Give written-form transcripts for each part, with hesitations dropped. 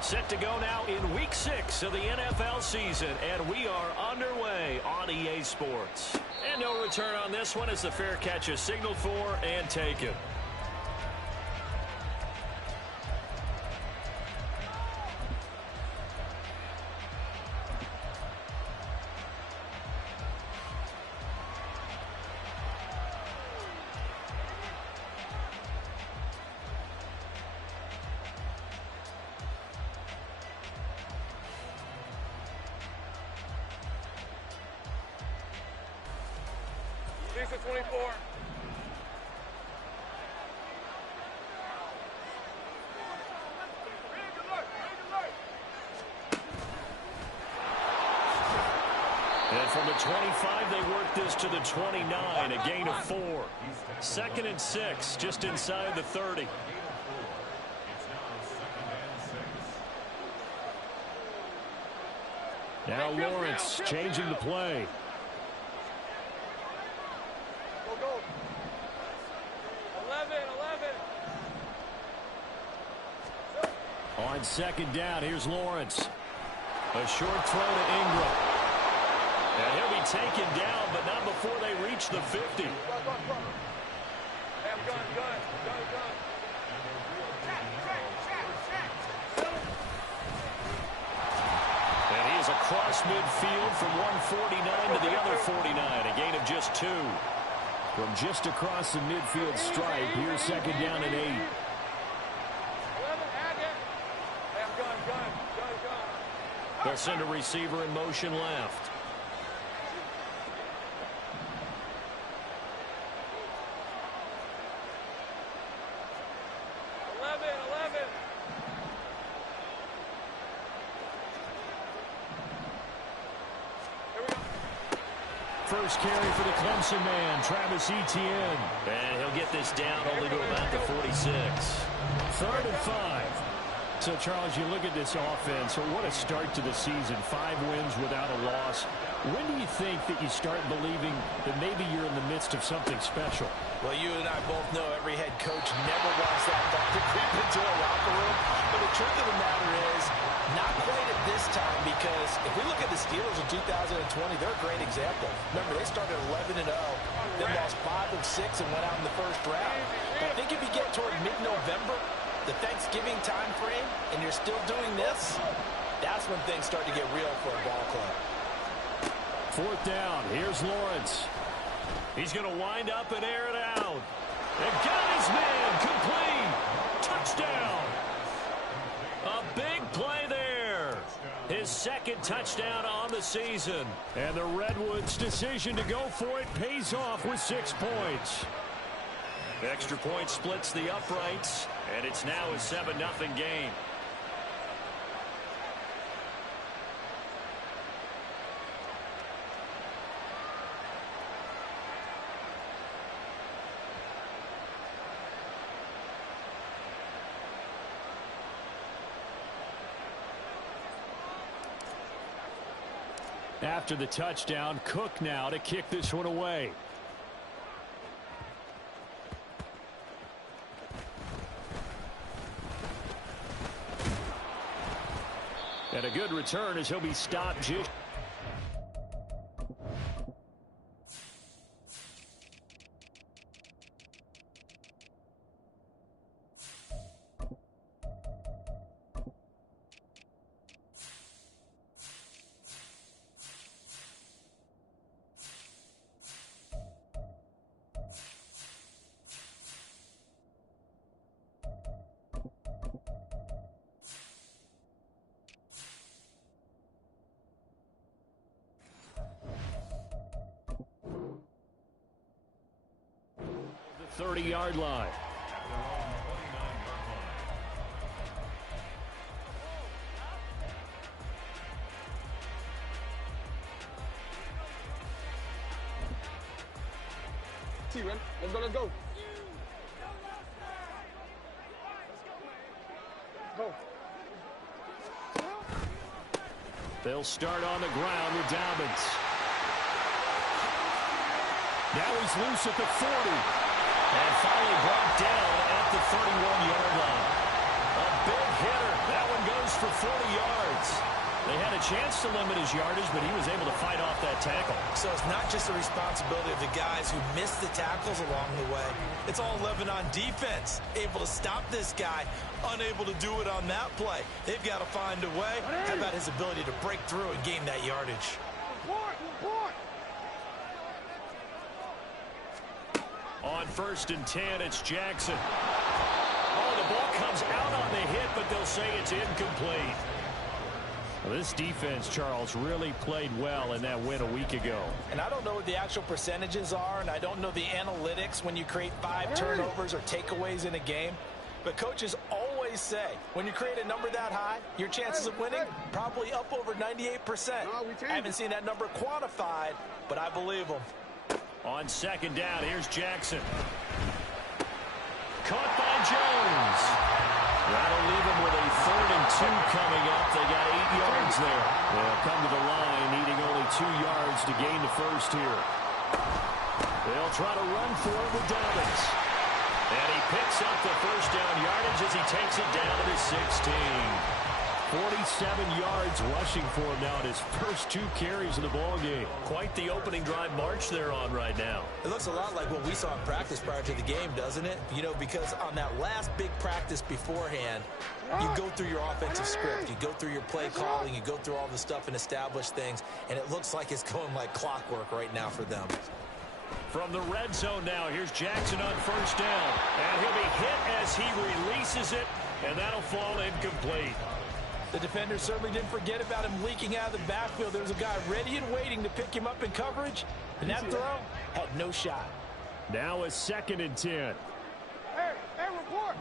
Set to go now in Week 6 of the NFL season, and we are underway on EA Sports. And no return on this one as the fair catch is signaled for and taken. Lisa 24. And from the 25, they work this to the 29, a gain of 4. 2nd and 6, just inside the 30. Now Lawrence changing the play. Go. 11. On 2nd down, here's Lawrence. A short throw to Ingram. And he'll be taken down, but not before they reach the 50. Gun. And he is across midfield from 149 to the other 49, a gain of just 2. From just across the midfield stripe, here's 2nd down and 8. 11, gun. They'll send a receiver in motion left. 11. Here we go. First carry for the Clemson man, Travis Etienne. And he'll get this down only to about the 46. 3rd and 5. So, Charles, you look at this offense, so what a start to the season. 5 wins without a loss. When do you think that you start believing that maybe you're in the midst of something special? Well, you and I both know every head coach never wants that ball to creep into a locker room. But the truth of the matter is, not quite at this time, because if we look at the Steelers in 2020, they're a great example. Remember, they started 11-0, then lost 5 of 6 and went out in the first round. But I think if you get toward mid-November, the Thanksgiving time frame, and you're still doing this, that's when things start to get real for a ball club. 4th down, here's Lawrence. He's going to wind up and air it out. And got his man complete. Touchdown. A big play there. His 2nd touchdown on the season. And the Redwoods' decision to go for it pays off with 6 points. Extra point splits the uprights, and it's now a 7-0 game. After the touchdown, Cook now to kick this one away. And a good return as he'll be stopped just. The 30-yard line. Let's go. Go. They'll start on the ground with Dobbins. Now he's loose at the 40. And finally brought down at the 31-yard line. A big hitter. That one goes for just to limit his yardage, but he was able to fight off that tackle. So it's not just the responsibility of the guys who missed the tackles along the way. It's all 11 on defense. Able to stop this guy, unable to do it on that play. They've got to find a way. How about his ability to break through and gain that yardage? On 1st and 10, it's Jackson. Oh, the ball comes out on the hit, but they'll say it's incomplete. Well, this defense, Charles, really played well in that win a week ago. And I don't know what the actual percentages are, and I don't know the analytics when you create 5 turnovers or takeaways in a game. But coaches always say, when you create a number that high, your chances of winning probably up over 98%. I haven't seen that number quantified, but I believe them. On 2nd down, here's Jackson. Caught by Jones. That'll leave him with a 3rd and 2 coming up. They got 8 yards there. They'll come to the line, needing only 2 yards to gain the first here. They'll try to run for it with Dobbins. And he picks up the first down yardage as he takes it down to the 16. 47 yards rushing for him now at his first 2 carries in the ballgame. Quite the opening drive march they're on right now. It looks a lot like what we saw in practice prior to the game, doesn't it? You know, because on that last big practice beforehand, you go through your offensive script, you go through your play calling, you go through all the stuff and establish things, and it looks like it's going like clockwork right now for them. From the red zone now, here's Jackson on 1st down. And he'll be hit as he releases it, and that'll fall incomplete. The defender certainly didn't forget about him leaking out of the backfield. There was a guy ready and waiting to pick him up in coverage, and that throw had no shot. Now a 2nd and 10. Hey, report.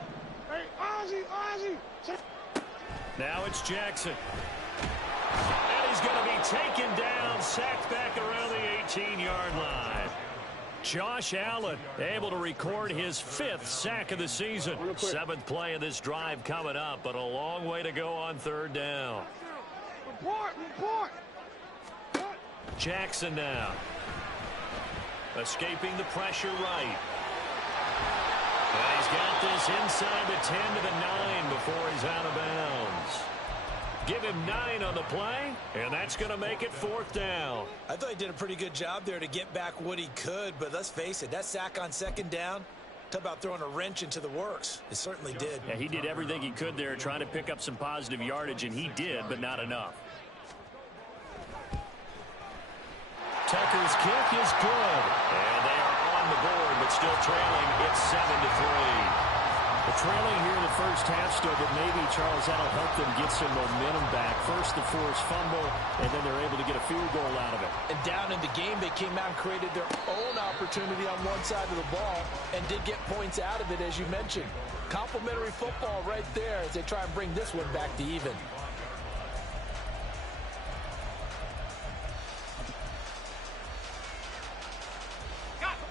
Hey, Ozzie. Now it's Jackson. And he's going to be taken down, sacked back around the 18-yard line. Josh Allen able to record his 5th sack of the season. 7th play of this drive coming up, but a long way to go on 3rd down. Report. Jackson now. Escaping the pressure right. And he's got this inside the 10 to the 9 before he's out of bounds. Give him 9 on the play, and that's going to make it 4th down. I thought he did a pretty good job there to get back what he could, but let's face it, that sack on 2nd down, talk about throwing a wrench into the works. It certainly did. Yeah, he did everything he could there trying to pick up some positive yardage, and he did, but not enough. Tucker's kick is good, and they are on the board, but still trailing. It's 7-3. They're trailing here in the first half still, but maybe, Charles, that'll help them get some momentum back. First, the forced fumble, and then they're able to get a field goal out of it. And down in the game, they came out and created their own opportunity on one side of the ball and did get points out of it, as you mentioned. Complimentary football right there as they try and bring this one back to even.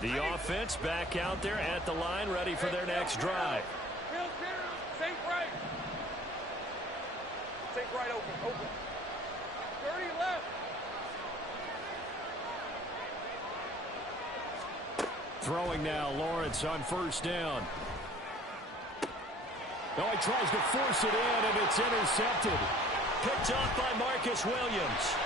The offense back out there at the line, ready for their next drive. Take right open. 30 left. Throwing now, Lawrence on 1st down. Oh, he tries to force it in, and it's intercepted. Picked off by Marcus Williams.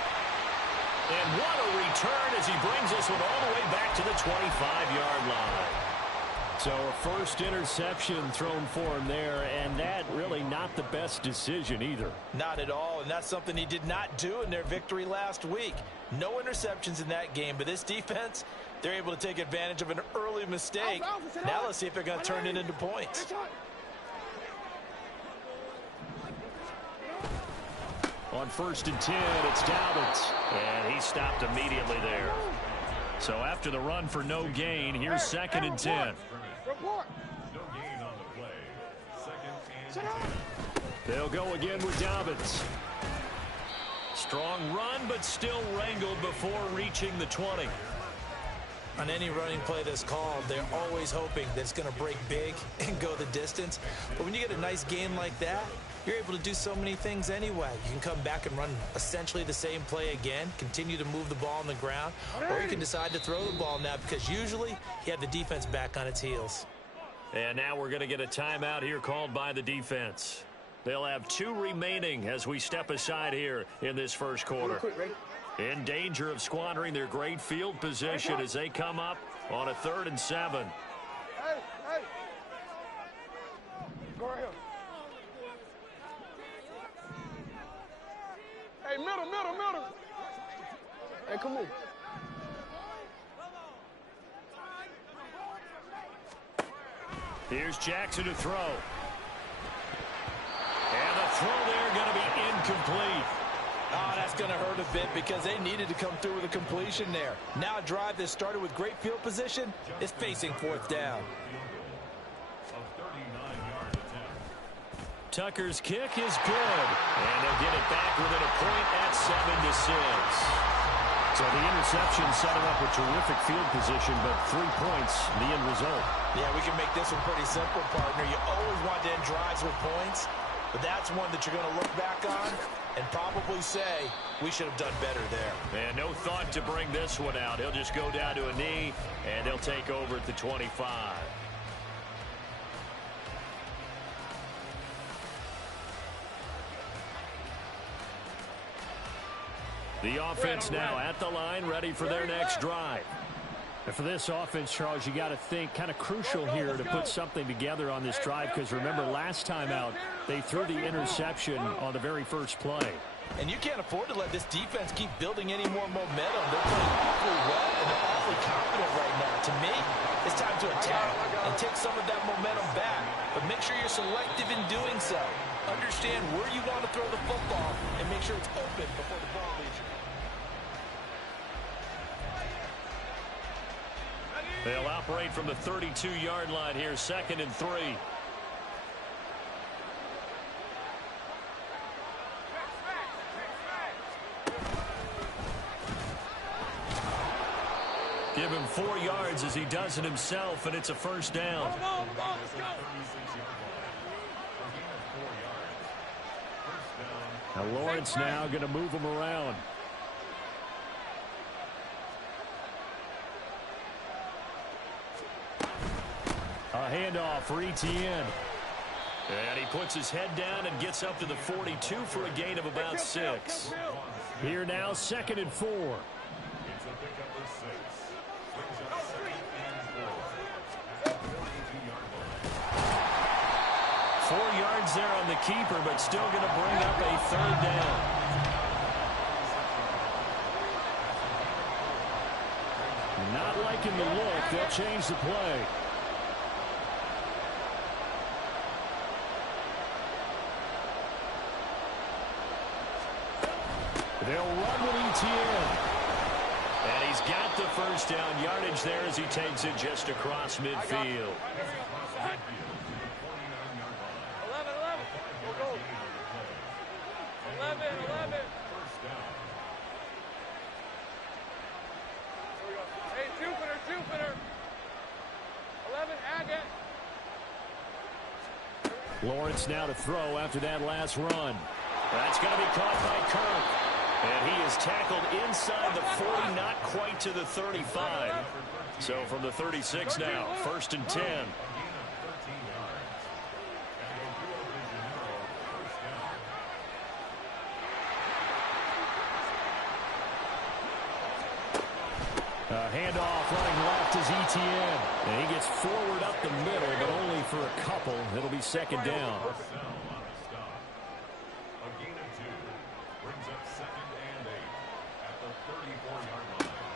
And what a return as he brings this one all the way back to the 25-yard line. So a first interception thrown for him there, and that really not the best decision either. Not at all, and that's something he did not do in their victory last week. No interceptions in that game, but this defense, they're able to take advantage of an early mistake. Now let's see if they're going to turn it into points. On 1st and 10, it's Dobbins, and he stopped immediately there. So after the run for no gain, here's 2nd and 10. Report. No gain on the play. 2nd and 10. They'll go again with Dobbins. Strong run, but still wrangled before reaching the 20. On any running play that's called, they're always hoping that it's going to break big and go the distance. But when you get a nice gain like that, you're able to do so many things anyway. You can come back and run essentially the same play again, continue to move the ball on the ground, or you can decide to throw the ball now because usually you have the defense back on its heels. And now we're going to get a timeout here called by the defense. They'll have 2 remaining as we step aside here in this first quarter. In danger of squandering their great field position as they come up on a 3rd and 7. Hey, hey. Go right here. Hey, middle. Hey, come on. Here's Jackson to throw. And the throw there going to be incomplete. Oh, that's going to hurt a bit because they needed to come through with a completion there. Now a drive that started with great field position is facing 4th down. Tucker's kick is good. And they'll get it back within a point at 7-6. So the interception set him up with terrific field position, but 3 points, the end result. Yeah, we can make this one pretty simple, partner. You always want to end drives with points, but that's one that you're going to look back on and probably say, we should have done better there. And no thought to bring this one out. He'll just go down to a knee, and they'll take over at the 25. The offense now at the line, ready for their next drive. And for this offense, Charles, you got to think kind of crucial here to put something together on this drive, because remember last time out they threw the interception on the very first play. And you can't afford to let this defense keep building any more momentum. They're playing awfully well and they're awfully confident right now. To me, it's time to attack and take some of that momentum back. But make sure you're selective in doing so. Understand where you want to throw the football and make sure it's open before the ball leaves you. They'll operate from the 32-yard line here, 2nd and 3. Give him 4 yards as he does it himself, and it's a 1st down. Now Lawrence now going to move him around. A handoff for Etienne. And he puts his head down and gets up to the 42 for a gain of about 6. Here now, 2nd and 4. It's a pickup of 6. Brings up 2nd and 4. 4 yards there on the keeper, but still going to bring up a 3rd down. Not liking the look. They'll change the play. They'll run with Etienne. And he's got the 1st down yardage there as he takes it just across midfield. 11. Hey, two-footer. 11, Agate. Lawrence now to throw after that last run. That's going to be caught by Kirk. And he is tackled inside the 40, not quite to the 35. So from the 36 now, 1st and 10. Handoff running left is Etienne. And he gets forward up the middle, but only for a couple. It'll be 2nd down.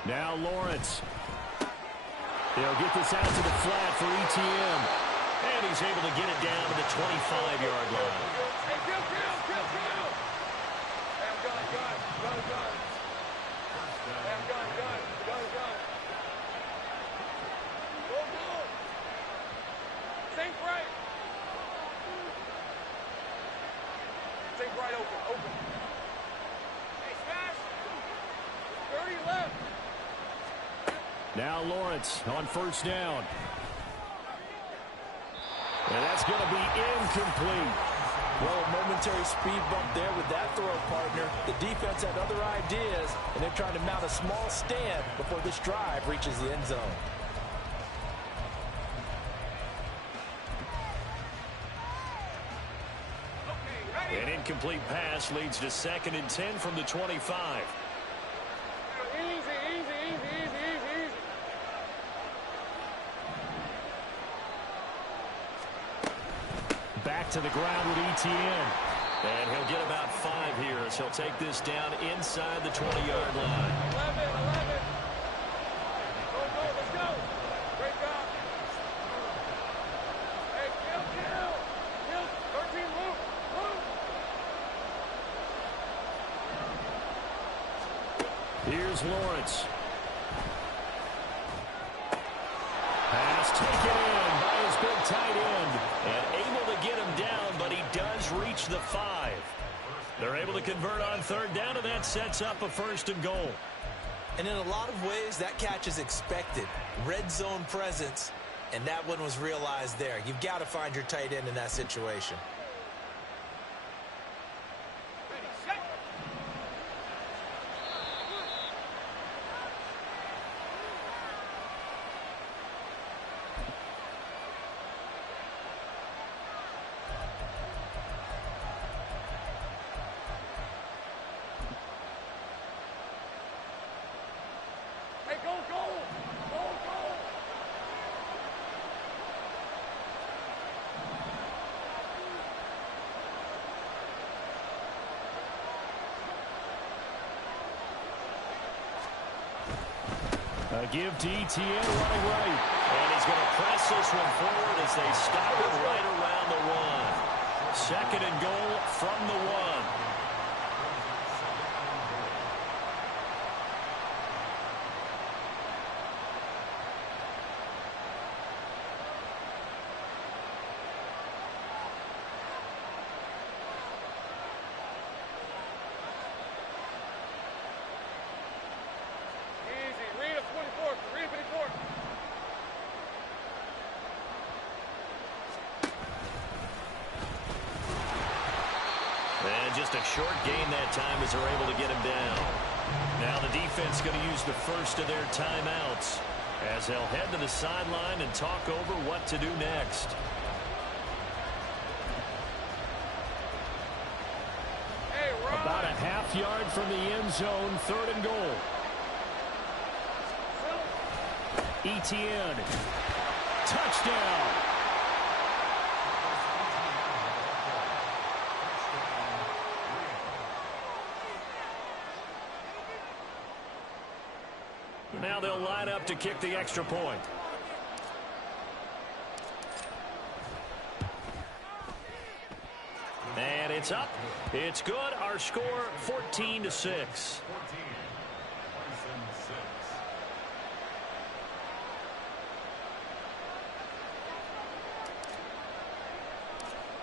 Now Lawrence. They'll get this out to the flat for Etienne. And he's able to get it down to the 25-yard line. Hey, kill. Go. Think right. Think right, open. Hey, smash. 30 left. Now Lawrence on 1st down. And that's going to be incomplete. Well, a momentary speed bump there with that throw, partner. The defense had other ideas, and they're trying to mount a small stand before this drive reaches the end zone. Okay. incomplete pass leads to 2nd and 10 from the 25. Easy, easy, easy, easy, easy, easy. Back to the ground with ETN. And he'll get about 5 here as he'll take this down inside the 20-yard line. 11. Go, let's go. Great job. Hey, kill. 13, move. Here's Lawrence. Pass taken in by his big tight end. And able to get him down, but he does reach the 5. They're able to convert on 3rd down, and that sets up a 1st and goal. And in a lot of ways, that catch is expected. Red zone presence, and that one was realized there. You've got to find your tight end in that situation. Hey, go. A give to ETN running right. And he's going to press this one forward as they stop it right around the 1. 2nd and goal from the 1. And just a short gain that time as they're able to get him down. Now the defense going to use the first of their timeouts as they'll head to the sideline and talk over what to do next. About a half-yard from the end zone, 3rd and goal. ETN. Touchdown. Now they'll line up to kick the extra point. And it's up. It's good. Our score 14-6.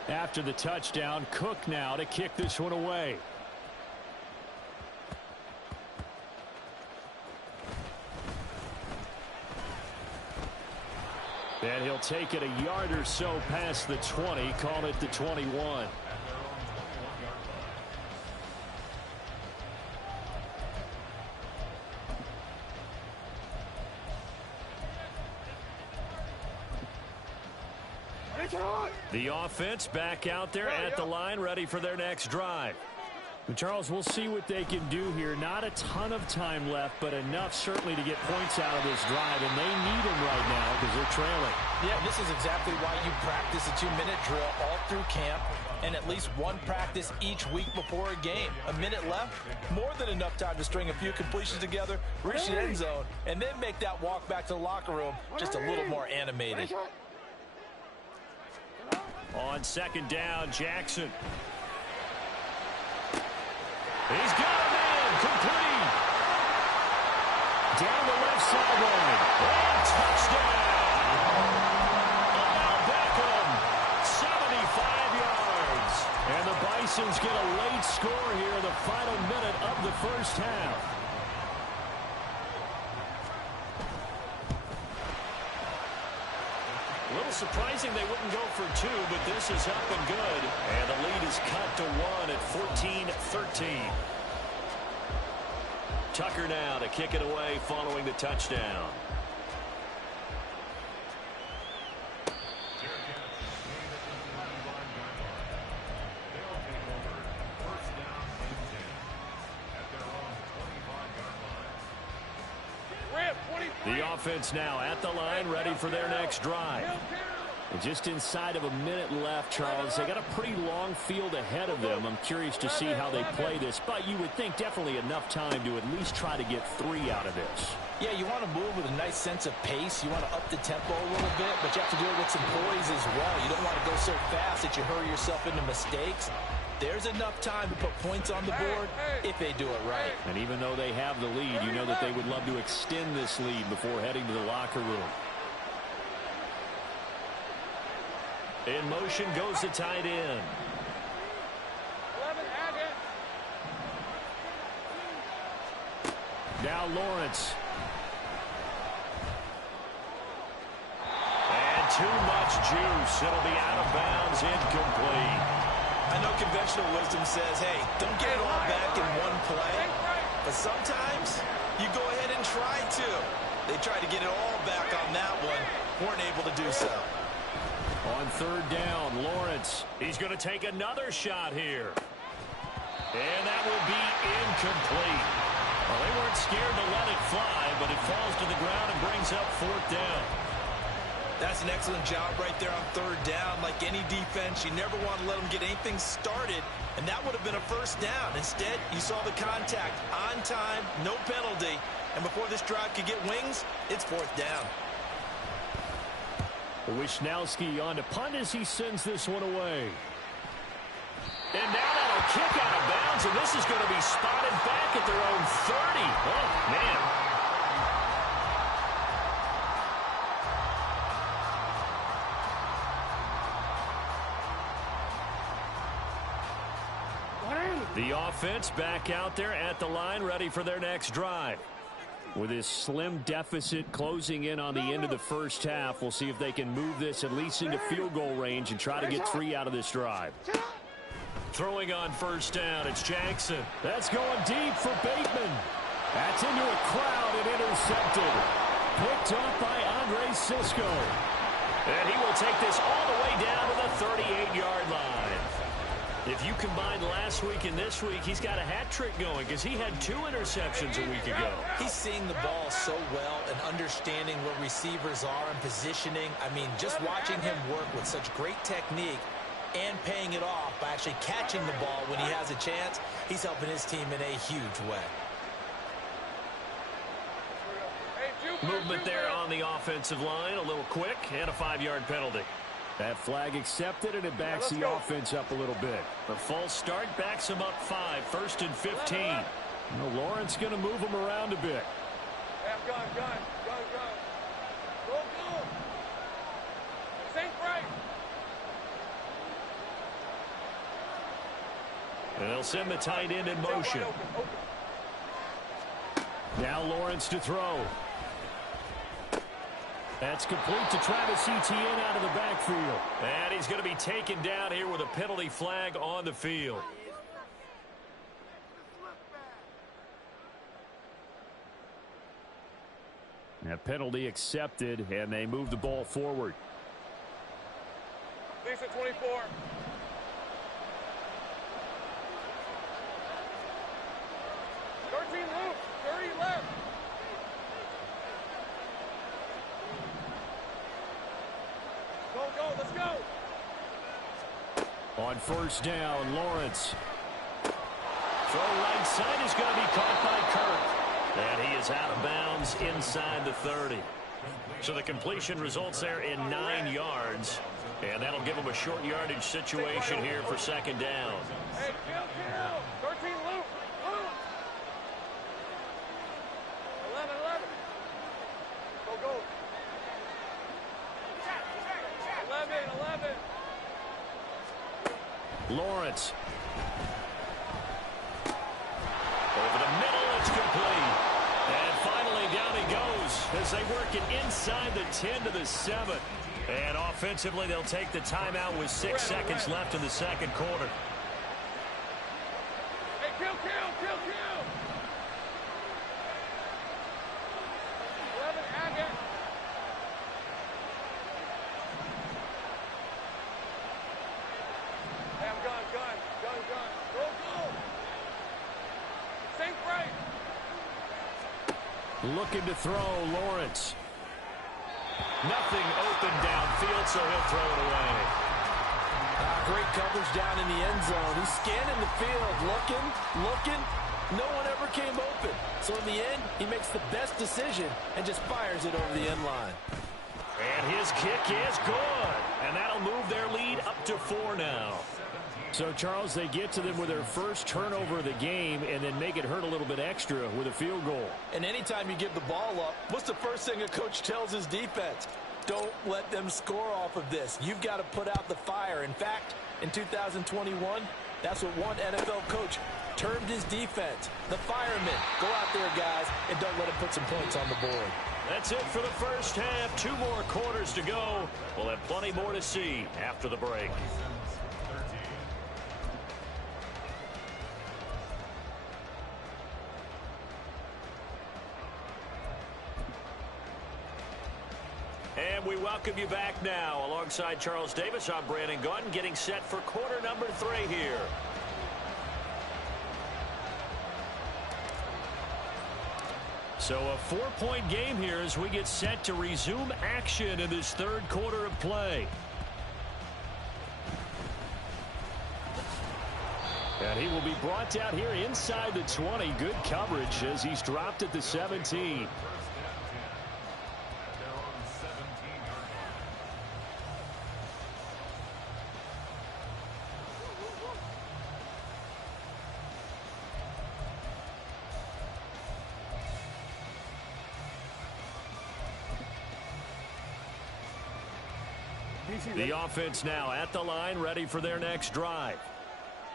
After the touchdown, Cook now to kick this one away. And he'll take it a yard or so past the 20, call it the 21. The offense back out there at the line, ready for their next drive. And Charles, we'll see what they can do here. Not a ton of time left, but enough certainly to get points out of this drive, and they need them right now because they're trailing. Yeah, this is exactly why you practice a 2-minute drill all through camp and at least one practice each week before a game. A minute left, more than enough time to string a few completions together, reach the end zone, and then make that walk back to the locker room just a little more animated. On 2nd down, Jackson. He's got a man complete. Down the left sideline. And touchdown. Odell Beckham, 75 yards. And the Bisons get a late score here in the final minute of the first half. A little surprising they wouldn't go for 2, but this is up and good. And the lead is cut to 1 at 14-13. Tucker now to kick it away following the touchdown. The offense now at the line, ready for their next drive. And just inside of a minute left, Charles. They got a pretty long field ahead of them. I'm curious to see how they play this, but you would think definitely enough time to at least try to get 3 out of this. Yeah, you want to move with a nice sense of pace. You want to up the tempo a little bit, but you have to do it with some poise as well. You don't want to go so fast that you hurry yourself into mistakes. There's enough time to put points on the board if they do it right. And even though they have the lead, you know that they would love to extend this lead before heading to the locker room. In motion goes the tight end. 11, Agate. Now Lawrence. And too much juice. It'll be out of bounds, incomplete. I know conventional wisdom says, hey, don't get it all back in one play. But sometimes you go ahead and try to. They tried to get it all back on that one. Weren't able to do so. On third down, Lawrence. He's going to take another shot here. And that will be incomplete. Well, they weren't scared to let it fly, but it falls to the ground and brings up 4th down. That's an excellent job right there on third down. Like any defense, you never want to let them get anything started, and that would have been a first down. Instead, you saw the contact on time, no penalty, and before this drive could get wings, it's 4th down. Wisnowski on to punt as he sends this one away. And now that'll kick out of bounds, and this is going to be spotted back at their own 30. Oh, man. The offense back out there at the line, ready for their next drive. With this slim deficit closing in on the end of the first half, we'll see if they can move this at least into field goal range and try to get 3 out of this drive. Throwing on first down, it's Jackson. That's going deep for Bateman. That's into a crowd and intercepted. Picked up by Andre Cisco. And he will take this all the way down to the 38-yard line. If you combine last week and this week, he's got a hat trick going because he had 2 interceptions a week ago. He's seeing the ball so well and understanding where receivers are and positioning. I mean, just watching him work with such great technique and paying it off by actually catching the ball when he has a chance, he's helping his team in a huge way. Movement there on the offensive line, a little quick, and a 5-yard penalty. That flag accepted, and it backs the offense up a little bit. The false start backs him up 5, 1st and 15. Lawrence going to move him around a bit. Gun. Go. Safe right. And they'll send the tight end in motion. Now Lawrence to throw. That's complete to Travis Etienne out of the backfield. And he's going to be taken down here with a penalty flag on the field. That penalty accepted, and they move the ball forward. Lisa 24. Luke, 30 left. Go, let's go. On first down, Lawrence. Throw right side is going to be caught by Kirk. And he is out of bounds inside the 30. So the completion results there in 9 yards. And that'll give him a short yardage situation here for 2nd down. Hey, kill. 13 Luke. 11. Go. 11. Lawrence. Over the middle, it's complete. And finally down he goes as they work it inside the 10 to the 7. And offensively, they'll take the timeout with 6 seconds left in the 2nd quarter. Hey, kill. 11, Agate. Hey, I'm gun. Go. Safe right. Looking to throw, Lawrence. Nothing open downfield, so he'll throw it away. Great coverage down in the end zone. He's scanning the field, looking. No one ever came open. So in the end, he makes the best decision and just fires it over the end line. And his kick is good. And that'll move their lead up to 4 now. So, Charles, they get to them with their first turnover of the game and then make it hurt a little bit extra with a field goal. And anytime you give the ball up, what's the first thing a coach tells his defense? Don't let them score off of this. You've got to put out the fire. In fact, in 2021, that's what one NFL coach termed his defense. The firemen. Go out there, guys, and don't let them put some points on the board. That's it for the first half. 2 more quarters to go. We'll have plenty more to see after the break. And we welcome you back now. Alongside Charles Davis, I'm Brandon Gunn, getting set for quarter number 3 here. So a 4-point game here as we get set to resume action in this third quarter of play. And he will be brought down here inside the 20. Good coverage as he's dropped at the 17. The offense now at the line, ready for their next drive.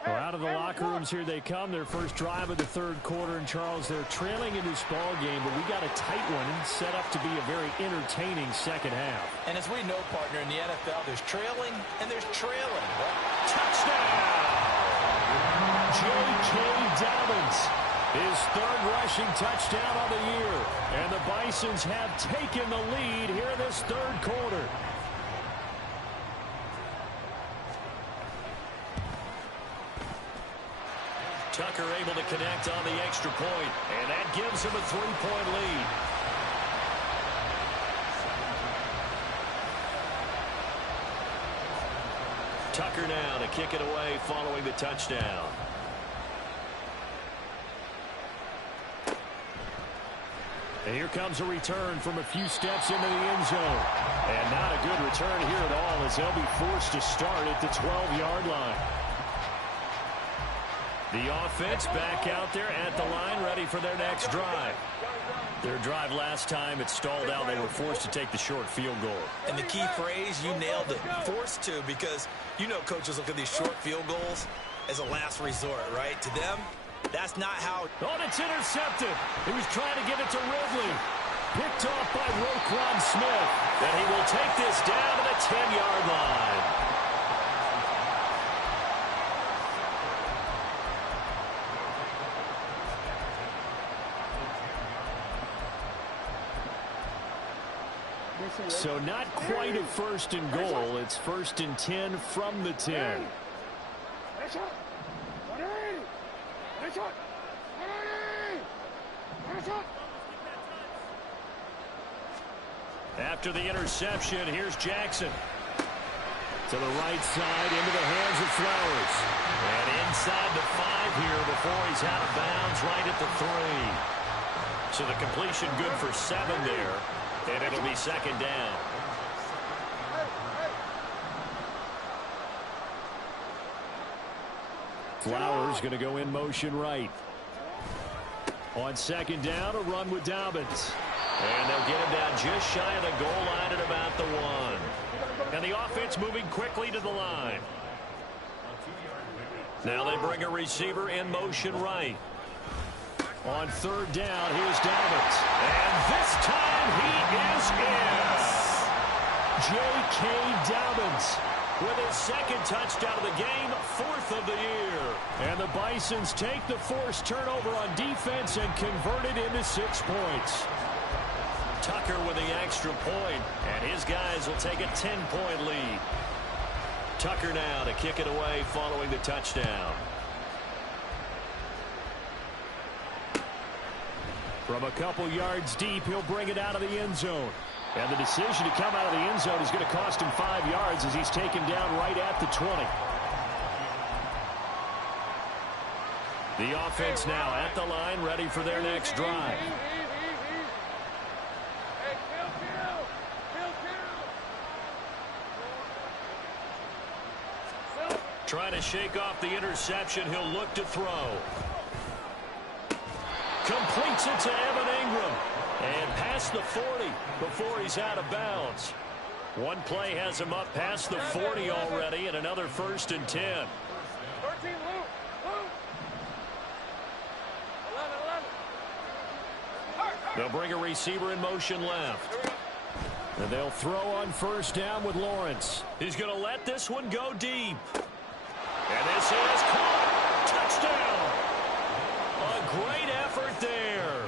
Well, out of the locker rooms here they come, their first drive of the third quarter. And Charles, they're trailing in this ball game, but we got a tight one set up to be a very entertaining second half. And as we know, partner, in the NFL, there's trailing and there's trailing. Touchdown! J.K. Dobbins, his third rushing touchdown of the year. And the Bisons have taken the lead here in this third quarter. Tucker able to connect on the extra point, and that gives him a 3-point lead. Tucker now to kick it away following the touchdown. And here comes a return from a few steps into the end zone. And not a good return here at all as they'll be forced to start at the 12-yard line. The offense back out there at the line, ready for their next drive. Their drive last time, it stalled out. They were forced to take the short field goal. And the key phrase, you nailed it. Forced to, because you know coaches look at these short field goals as a last resort, right? To them, that's not how. Oh, and it's intercepted. He was trying to get it to Ridley. Picked off by Roquan Smith. And he will take this down to the 10-yard line. So not quite a first and goal. It's first and 10 from the 10. After the interception, here's Jackson. To the right side, into the hands of Flowers. And inside the 5 here before he's out of bounds, right at the 3. So the completion good for 7 there. And it'll be second down. Flowers going to go in motion right. On second down, a run with Dobbins. And they'll get him down just shy of the goal line at about the 1. And the offense moving quickly to the line. Now they bring a receiver in motion right. On third down, here's Dobbins. And this time he is in. J.K. Dobbins with his second touchdown of the game, 4th of the year. And the Bisons take the forced turnover on defense and convert it into 6 points. Tucker with the extra point, and his guys will take a 10-point lead. Tucker now to kick it away following the touchdown. From a couple yards deep, he'll bring it out of the end zone. And the decision to come out of the end zone is going to cost him 5 yards as he's taken down right at the 20. The offense now at the line, ready for their next drive. Trying to shake off the interception. He'll look to throw. Completes it to Evan Ingram. And past the 40 before he's out of bounds. One play has him up past the 40 already, and another 1st and 10. 13, Luke. They'll bring a receiver in motion left. And they'll throw on 1st down with Lawrence. He's going to let this one go deep. And this is caught. Touchdown. A great effort there.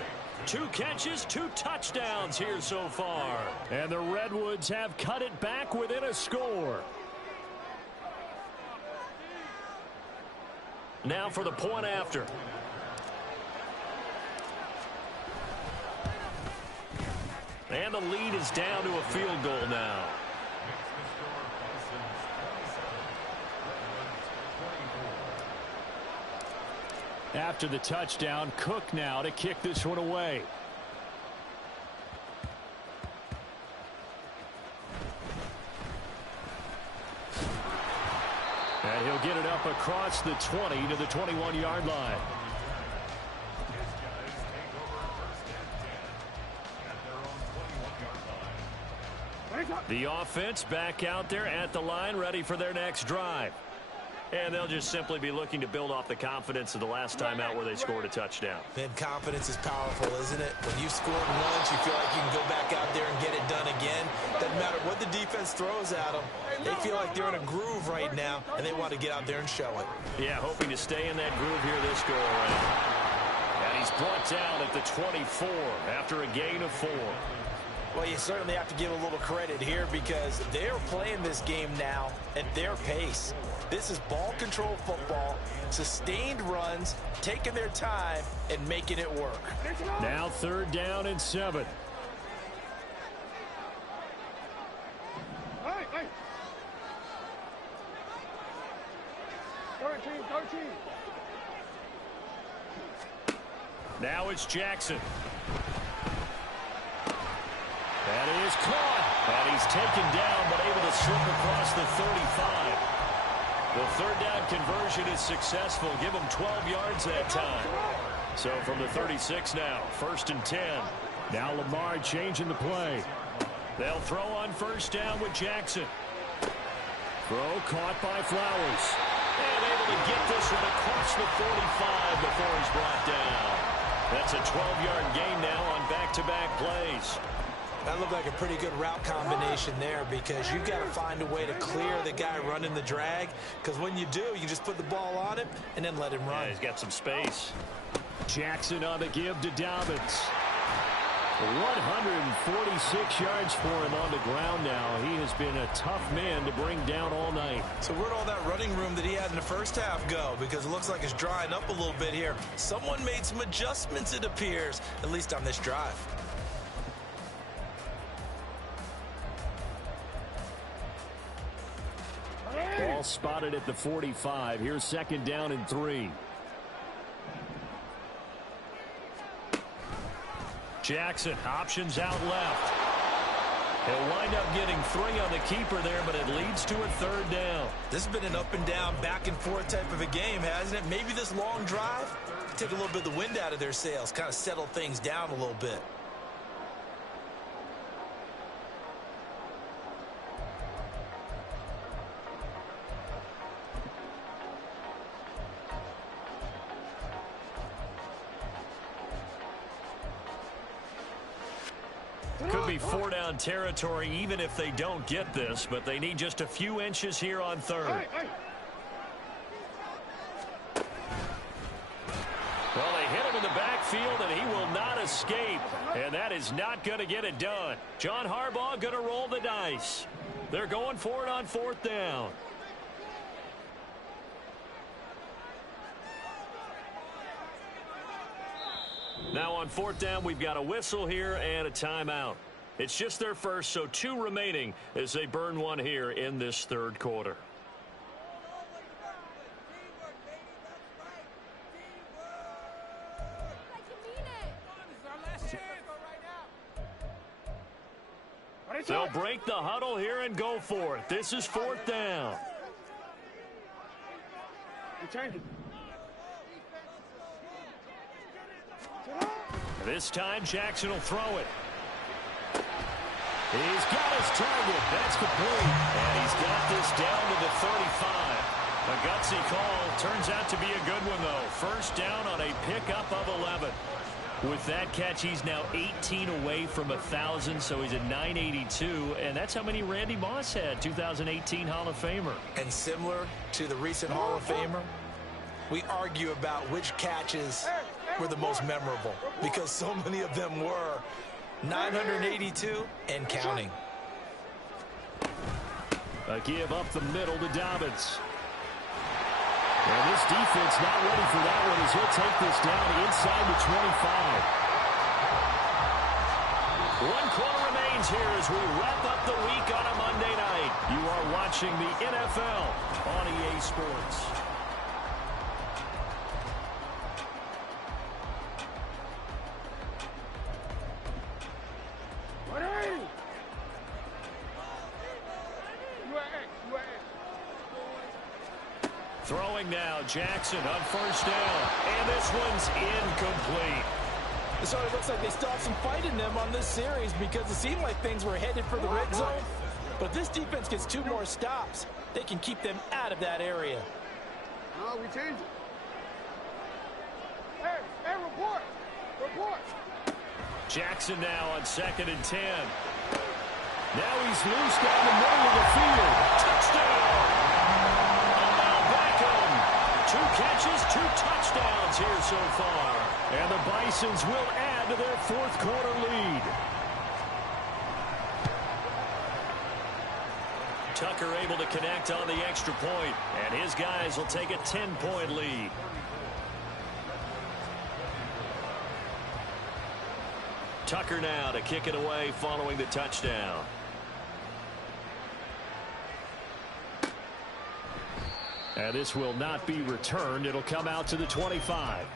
2 catches, 2 touchdowns here so far. And the Redwoods have cut it back within a score. Now for the point after. And the lead is down to a field goal now. After the touchdown, Cook now to kick this one away. And he'll get it up across the 20 to the 21-yard line. The offense back out there at the line, ready for their next drive. And they'll just simply be looking to build off the confidence of the last time out where they scored a touchdown. Man, confidence is powerful, isn't it? When you've scored once, you feel like you can go back out there and get it done again. Doesn't matter what the defense throws at them. They feel like they're in a groove right now, and they want to get out there and show it. Yeah, hoping to stay in that groove here this go-around. And he's brought down at the 24 after a gain of 4. Well, you certainly have to give a little credit here because they're playing this game now at their pace. This is ball control football, sustained runs, taking their time, and making it work. Now 3rd down and 7. Hey. 13. Now it's Jackson. That is caught. And he's taken down, but able to slip across the 35. The 3rd down conversion is successful. Give him 12 yards that time. So from the 36 now, 1st and 10. Now Lamar changing the play. They'll throw on 1st down with Jackson. Throw caught by Flowers. And able to get this one across the 45 before he's brought down. That's a 12-yard gain now on back-to-back plays. That looked like a pretty good route combination there because you've got to find a way to clear the guy running the drag, because when you do, you just put the ball on him and then let him run. Yeah, he's got some space. Jackson on the give to Dobbins. 146 yards for him on the ground now. He has been a tough man to bring down all night. So where'd all that running room that he had in the first half go? Because it looks like it's drying up a little bit here. Someone made some adjustments, it appears, at least on this drive. Ball spotted at the 45. Here's 2nd down and 3. Jackson, options out left. He'll wind up getting 3 on the keeper there, but it leads to a 3rd down. This has been an up and down, back and forth type of a game, hasn't it? Maybe this long drive take a little bit of the wind out of their sails, kind of settle things down a little bit. Could be 4-down territory even if they don't get this, but they need just a few inches here on 3rd. Well, they hit him in the backfield, and he will not escape. And that is not going to get it done. John Harbaugh going to roll the dice. They're going for it on 4th down. Now on fourth down, we've got a whistle here and a timeout. It's just their first, so 2 remaining as they burn one here in this third quarter. They'll break the huddle here and go for it. This is fourth down. This time, Jackson will throw it. He's got his target. That's complete. And he's got this down to the 35. A gutsy call. Turns out to be a good one, though. First down on a pickup of 11. With that catch, he's now 18 away from 1,000, so he's at 982, and that's how many Randy Moss had, 2018 Hall of Famer. And similar to the recent Hall of Famer, we argue about which catches were the most memorable because so many of them were 982 and counting. A give up the middle to Dobbins. And this defense not ready for that one as he'll take this down inside the 25. 1 quarter remains here as we wrap up the week on a Monday night. You are watching the NFL on EA Sports. Throwing now, Jackson on first down. And this one's incomplete. So it looks like they still have some fight in them on this series because it seemed like things were headed for the red zone. But this defense gets 2 more stops. They can keep them out of that area. No, we change it. Hey, report. Report. Jackson now on 2nd and 10. Now he's loose down the middle of the field. Touchdown! 2 catches, 2 touchdowns here so far. And the Bisons will add to their fourth quarter lead. Tucker able to connect on the extra point, and his guys will take a 10-point lead. Tucker now to kick it away following the touchdown. And this will not be returned. It'll come out to the 25.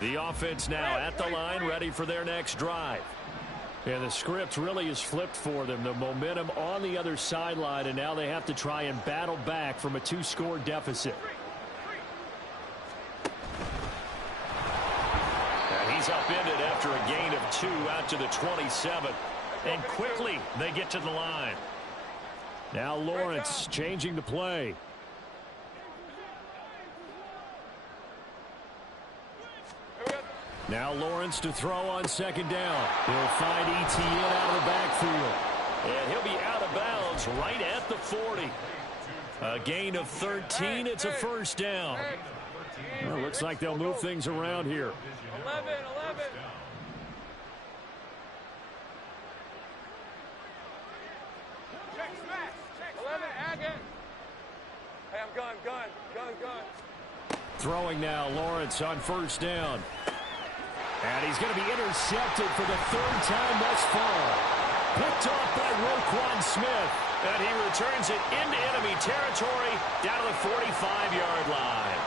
The offense now at the line, ready for their next drive. And the script really is flipped for them. The momentum on the other sideline, and now they have to try and battle back from a 2-score deficit. And he's upended after a gain of 2 out to the 27. And quickly they get to the line. Now Lawrence changing the play. Now Lawrence to throw on 2nd down. He'll find ETN out of the backfield. And he'll be out of bounds right at the 40. A gain of 13. It's a first down. Well, looks like they'll move things around here. 11. Check, 11, Agate. Hey, I'm gun. Throwing now, Lawrence on first down. And he's going to be intercepted for the 3rd time thus far. Picked off by Roquan Smith. And he returns it into enemy territory down to the 45-yard line.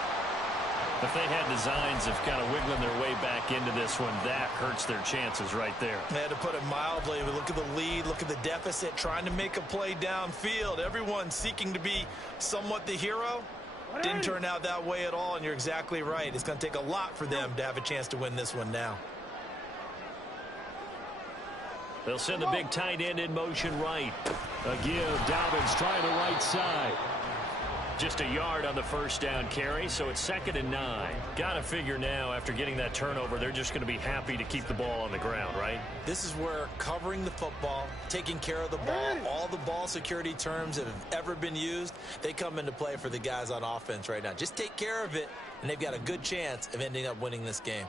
If they had designs of kind of wiggling their way back into this one, that hurts their chances right there. They had to put it mildly. We look at the lead, look at the deficit, trying to make a play downfield. Everyone seeking to be somewhat the hero. Didn't turn out that way at all, and you're exactly right. It's going to take a lot for them to have a chance to win this one now. They'll send the big tight end in motion right. A give. Dobbins trying the right side. Just a yard on the first down carry, so it's 2nd and 9. Got to figure now, after getting that turnover, they're just going to be happy to keep the ball on the ground, right? This is where covering the football, taking care of the ball, all the ball security terms that have ever been used, they come into play for the guys on offense right now. Just take care of it, and they've got a good chance of ending up winning this game.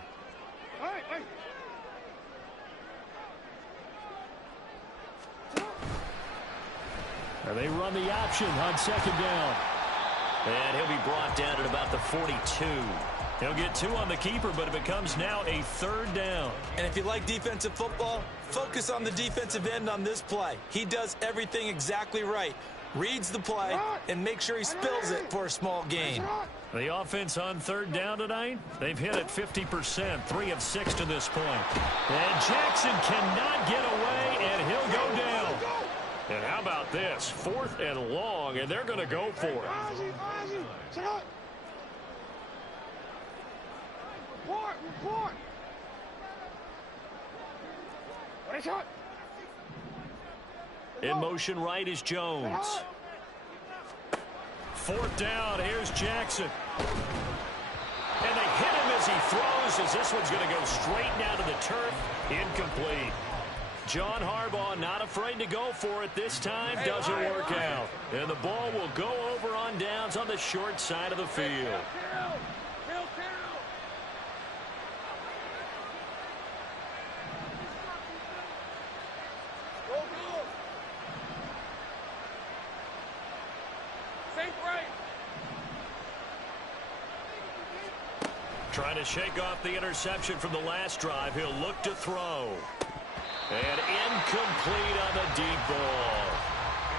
They run the option on 2nd down. And he'll be brought down at about the 42. He'll get 2 on the keeper, but it becomes now a 3rd down. And if you like defensive football, focus on the defensive end on this play. He does everything exactly right. Reads the play and makes sure he spills it for a small gain. The offense on 3rd down tonight, they've hit it 50%, 3 of 6 to this point. And Jackson cannot get away, and he'll go down. And how about this? 4th and long, and they're going to go for it. Report. In motion right is Jones. 4th down, here's Jackson. And they hit him as he throws, as this one's going to go straight down to the turf. Incomplete. John Harbaugh not afraid to go for it this time. Doesn't work out. And the ball will go over on downs on the short side of the field. Trying to shake off the interception from the last drive. He'll look to throw. And incomplete on the deep ball.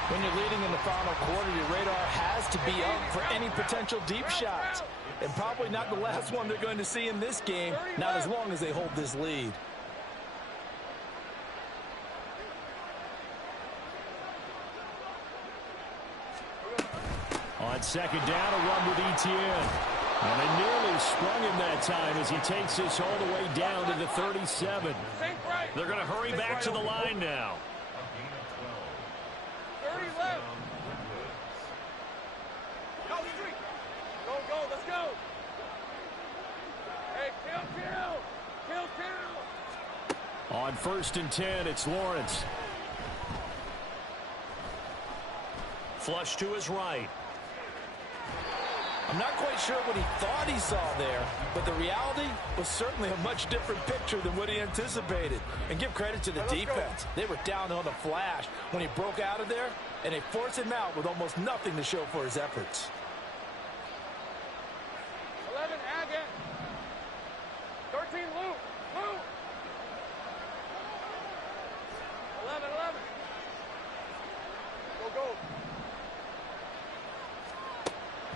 When you're leading in the final quarter, your radar has to be up for any potential deep shots. And probably not the last one they're going to see in this game, not as long as they hold this lead. On 2nd down, a run with Etienne. And they nearly sprung him that time as he takes this all the way down to the 37. They're going to hurry back to the line now. 30 left. Go, let's go. Hey, kill. On 1st and 10, it's Lawrence. Flush to his right. I'm not quite sure what he thought he saw there, but the reality was certainly a much different picture than what he anticipated. And give credit to the defense. They were down on the flash when he broke out of there, and they forced him out with almost nothing to show for his efforts. 11, Agate. 13, Luke. 11. Go.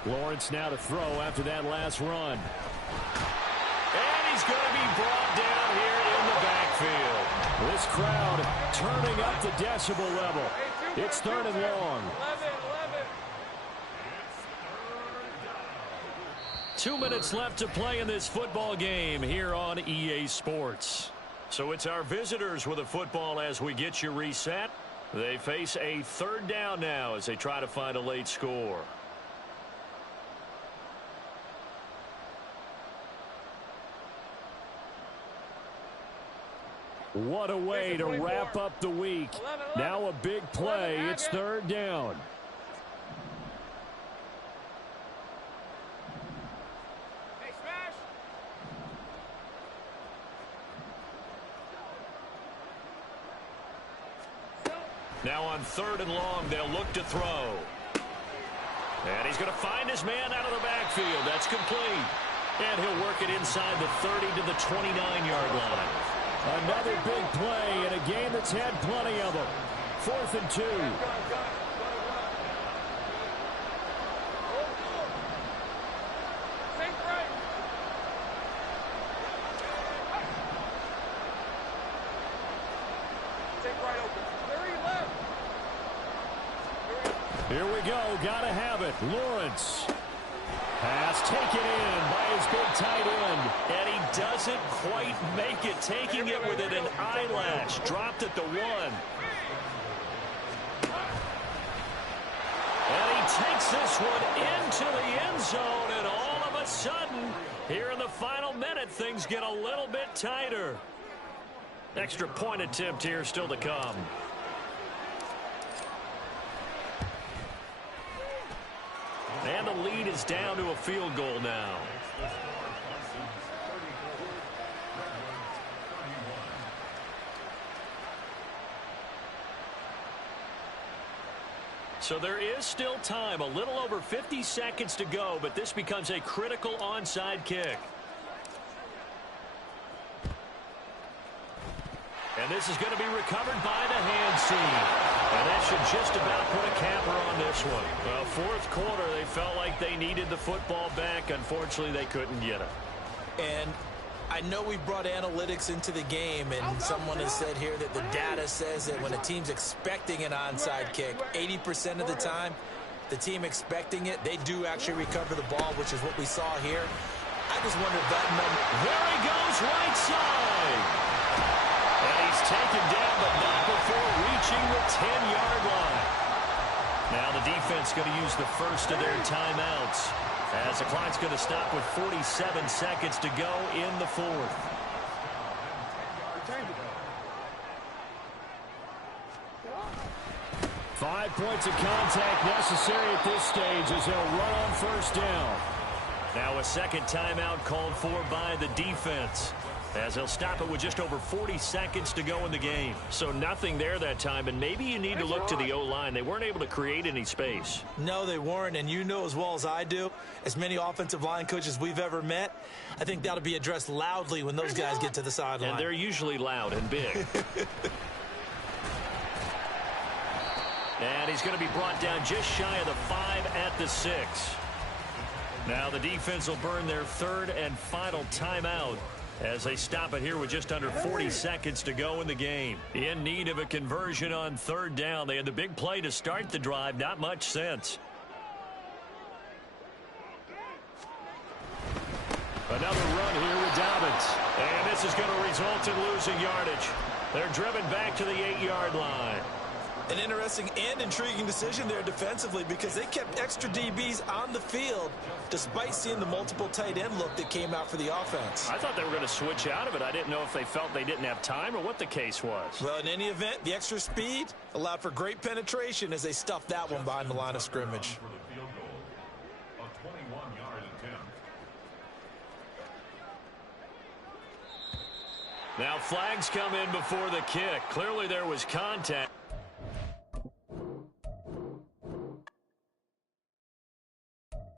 Lawrence now to throw after that last run. And he's going to be brought down here in the backfield. This crowd turning up the decibel level. It's 3rd and long. 11. 2 minutes left to play in this football game here on EA Sports. So it's our visitors with a football as we get you reset. They face a 3rd down now as they try to find a late score. What a way to wrap up the week. Now a big play. It's 3rd down. Hey, smash. Now on 3rd and long, they'll look to throw. And he's going to find his man out of the backfield. That's complete. And he'll work it inside the 30 to the 29-yard line. Another big play in a game that's had plenty of them. 4th and 2. Here we go. Got to have it. Lawrence. Pass taken in by his big tight end. And he doesn't quite make it. Taking it within an eyelash. Dropped at the 1. And he takes Gets this one into the end zone, and all of a sudden, here in the final minute, things get a little bit tighter. Extra point attempt here still to come. And the lead is down to a field goal now. So there is still time, a little over 50 seconds to go, but this becomes a critical onside kick. And this is going to be recovered by the hands team. And that should just about put a capper on this one. Well, fourth quarter, they felt like they needed the football back. Unfortunately, they couldn't get it. And I know we brought analytics into the game, and someone has said here that the data says that when a team's expecting an onside kick, 80% of the time, the team expecting it, they do actually recover the ball, which is what we saw here. I just wonder if that number... There he goes, right side. And he's taken down, but not before reaching the 10-yard line. Now the defense going to use the first of their timeouts, as the clock's going to stop with 47 seconds to go in the fourth. Five points of contact necessary at this stage as they'll run on first down. Now a second timeout called for by the defense, as they'll stop it with just over 40 seconds to go in the game. So nothing there that time, and maybe you need to look to the O-line. They weren't able to create any space. No, they weren't, and you know as well as I do, as many offensive line coaches we've ever met, I think that'll be addressed loudly when those guys get to the sideline. And they're usually loud and big. And he's going to be brought down just shy of the 5 at the 6. Now the defense will burn their third and final timeout, as they stop it here with just under 40 seconds to go in the game. In need of a conversion on third down. They had the big play to start the drive. Not much sense. Another run here with Dobbins. And this is going to result in losing yardage. They're driven back to the 8-yard line. An interesting and intriguing decision there defensively, because they kept extra DBs on the field despite seeing the multiple tight end look that came out for the offense. I thought they were going to switch out of it. I didn't know if they felt they didn't have time or what the case was. Well, in any event, the extra speed allowed for great penetration as they stuffed that one behind the line of scrimmage. Now flags come in before the kick. Clearly there was contact.